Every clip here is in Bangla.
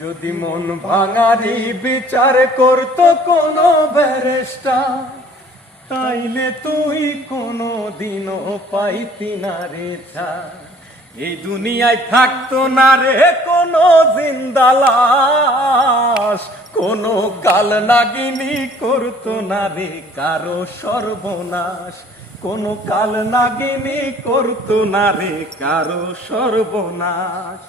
যদি মন ভাঙারি বিচার করতো কোনো ব্যারিস্টার, তাইলে তুই কোনো দিনও পাইতি না রে ছাড়। এই দুনিয়ায় থাকতো না রে কোনো জিন্দা লাশ, কোনো কাল নাগিনী করতো না রে কারো সর্বনাশ, কোনো কাল নাগিনী করতো না রে কারো সর্বনাশ।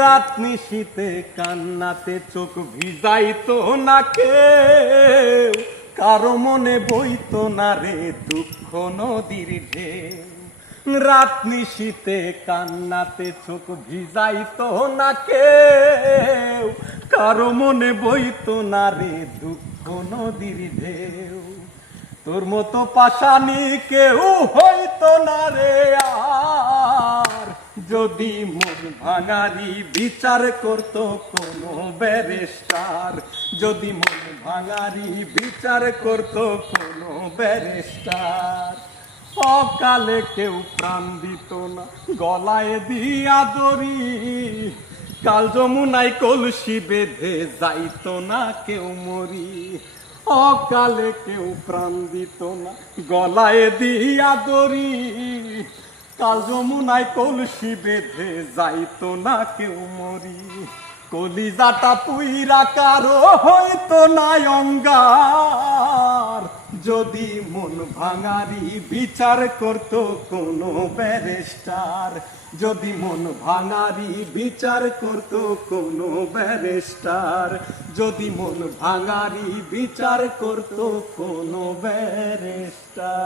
রাত নিশীতে কান্নাতে চোখ ভিজাইতো না কেউ, কারো মনে বইতো না রে দুঃখ নদীর ঢেউ। রাত নিশীতে কান্নাতে চোখ ভিজাইতো না কেউ, কারো মনে বইতো না রে দুঃখ নদীর ঢেউ। তোর মতো পাশানি কেউ হইতো না রে আর, যদি মন ভাঙারি বিচার করতো কোনো ব্যারিস্টার, যদি মন ভাঙারি বিচার করতো কোনো ব্যারিস্টার। অকালে কেউ প্রাণ দিত না গলায় দিয়া দড়ি, কাল যমুনায় কলসি বেঁধে যাইতো না কেউ মরি। অকালে কেউ প্রাণ দিত না গলায় দিয়া দড়ি, কাল যমুনায় কলসি বেঁধে যাইতো না কেউ মরি। কলিজাটা পুইরা কারো হইতো না অঙ্গার, যদি মন ভাঙারি বিচার করতো কোনো ব্যারিস্টার, যদি মন ভাঙারি বিচার করতো কোনো ব্যারিস্টার, যদি মন ভাঙারি বিচার করতো কোনো ব্যারিস্টার।